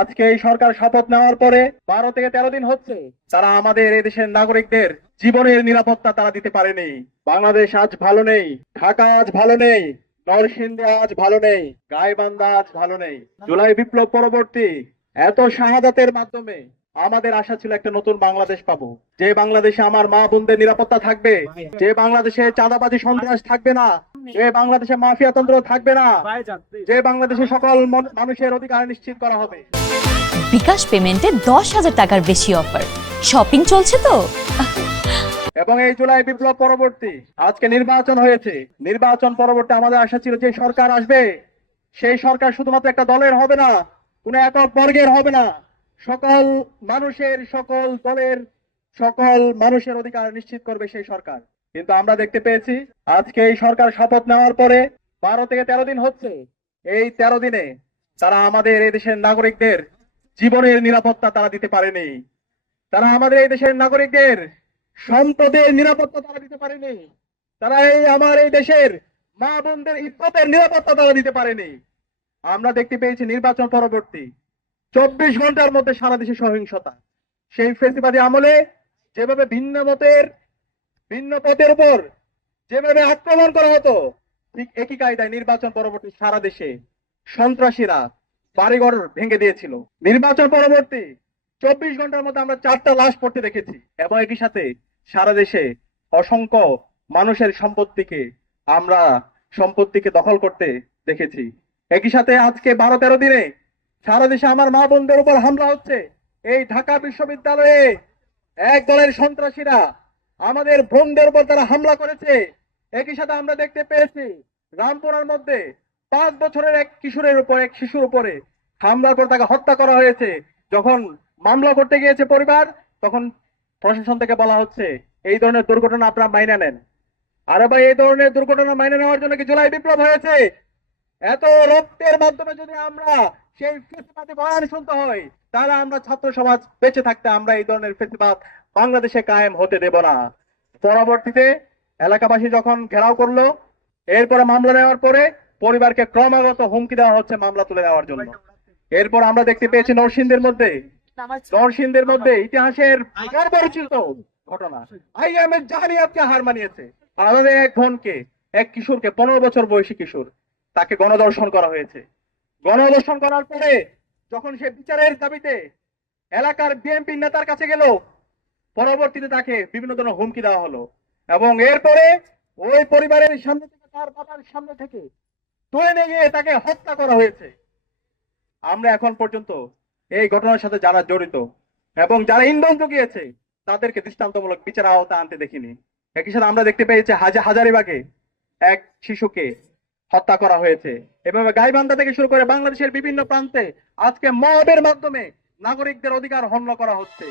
আজকে এই সরকার শপথ নেওয়ার পরে 12 থেকে 13 দিন হচ্ছে তারা আমাদের এই দেশের নাগরিকদের জীবনের নিরাপত্তা তারা দিতে পারেনি। বাংলাদেশ আজ ভালো নেই, ঢাকা আজ ভালো নেই, নরসিংদী আজ ভালো নেই, গাইবান্ধা আজ ভালো নেই। জুলাই বিপ্লব পরবর্তী এত শাহাদাতের মাধ্যমে আমাদের আশা ছিল একটা নতুন বাংলাদেশ পাবো, যে বাংলাদেশে আমার মা বোনদের নিরাপত্তা থাকবে, যে বাংলাদেশে চাঁদাবাজি সন্ত্রাস থাকবে না, যে বাংলাদেশে মাফিয়াতন্ত্র থাকবে না, যে বাংলাদেশে সকল মানুষের অধিকার নিশ্চিত করা হবে। বিকাশ পেমেন্টে 10,000 টাকার বেশি অফার, শপিং চলছে তো। এবং এই জুলাই বিপ্লব পরবর্তী আজকে নির্বাচন হয়েছে, নির্বাচন পরবর্তী আমাদের আশা ছিল যে সরকার আসবে, সেই সরকার শুধুমাত্র একটা দলের হবে না, কোনো একক বর্গের হবে না, সকল মানুষের, সকল দলের, সকল মানুষের অধিকার নিশ্চিত করবে সেই সরকার। কিন্তু আমরা দেখতে পেয়েছি আজকে এই সরকার শপথ নেওয়ার পরে 12 থেকে 13 দিন হচ্ছে, এই 13 দিনে তারা আমাদের এই দেশের নাগরিকদের জীবনের নিরাপত্তা তারা দিতে পারেনি। তারা আমাদের এই দেশের নাগরিকদের সম্পদের নিরাপত্তা তারা দিতে পারেনি। তারা আমার এই দেশের মা বোনদের ইজ্জতের নিরাপত্তা তারা দিতে পারেনি। আমরা দেখতে পেয়েছি নির্বাচন পরবর্তী 24 ঘন্টার মধ্যে সারা দেশে সহিংসতা। সেই ফেসিবাদী আমলে যেভাবে ভিন্ন মতের, ভিন্ন পথের উপর যেভাবে আক্রমণ করা হতো, ঠিক একই কায়দায় নির্বাচন পরবর্তী সারা দেশে সন্ত্রাসীরা বাড়িঘর ভেঙে দিয়েছিল। নির্বাচন পরবর্তী 24 ঘন্টার মধ্যে আমরা 4টা লাশ পড়তে দেখেছি, এবং একই সাথে সারা দেশে অসংখ্য মানুষের সম্পত্তিকে দখল করতে দেখেছি। একই সাথে আজকে 12-13 দিনে সারা দেশে আমার মা বোনদের উপর হামলা হচ্ছে। এই ঢাকা বিশ্ববিদ্যালয়ে এক দলের সন্ত্রাসীরা আমাদের বোনদের উপর তারা হামলা করেছে। একই সাথে আমরা দেখতে পেয়েছি রামপুরার মধ্যে 5 বছরের এক শিশুর উপরে হামলা করে তাকে হত্যা করা হয়েছে। যখন মামলা করতে গিয়েছে পরিবার, তখন প্রশাসন থেকে বলা হচ্ছে এই ধরনের দুর্ঘটনা আপনারা মাইনে নেন। আরে ভাই, এই ধরনের দুর্ঘটনা মাইনে নেওয়ার জন্য কি জুলাই বিপ্লব হয়েছে? এত রক্তের মাধ্যমে যদি আমরা সেই ফেসিবাদী বয়ান শুনতে হয়, তাহলে আমরা ছাত্র সমাজ বেঁচে থাকতে আমরা এই ধরনের ফেসিবাদ বাংলাদেশে কায়েম হতে দেব না। পরবর্তীতে এলাকাবাসী যখন ঘেরাও করলো, এরপরে মামলা নেওয়ার পরে পরিবারকে ক্রমাগত হুমকি দেওয়া হচ্ছে মামলা তুলে নেওয়ার জন্য। এরপর আমরা দেখতে পেয়েছি নরসিংদীর মধ্যে ইতিহাসের বর্বরচিত ঘটনা, আইএমএস জাহানিয়াতকে হার মানিয়েছে। আমাদের এক কিশোরকে 15 বছর বয়সী কিশোর, তাকে গণধর্ষণ করা হয়েছে। গণধর্ষণ করার পরে যখন সে বিচারের দাবিতে এলাকার বিএনপি নেতার কাছে গেল, পরবর্তীতে তাকে বিভিন্ন ধরনের হুমকি দেওয়া হলো, এবং এরপরে ওই পরিবারের সামনে থেকে, তার বাবার সামনে থেকে তুলে নিয়ে গিয়ে তাকে হত্যা করা হয়েছে। আমরা এখন পর্যন্ত এই ঘটনার সাথে যারা জড়িত এবং যারা ইন্ধন জুগিয়েছে তাদেরকে দৃষ্টান্তমূলক বিচার আওতায় আনতে দেখিনি। একই সাথে আমরা দেখতে পেয়েছি হাজারিবাগে এক শিশুকে হত্যা করা হয়েছে। এভাবে গাইবান্ধা থেকে শুরু করে বাংলাদেশের বিভিন্ন প্রান্তে আজকে মবের মাধ্যমে নাগরিকদের অধিকার হনন করা হচ্ছে।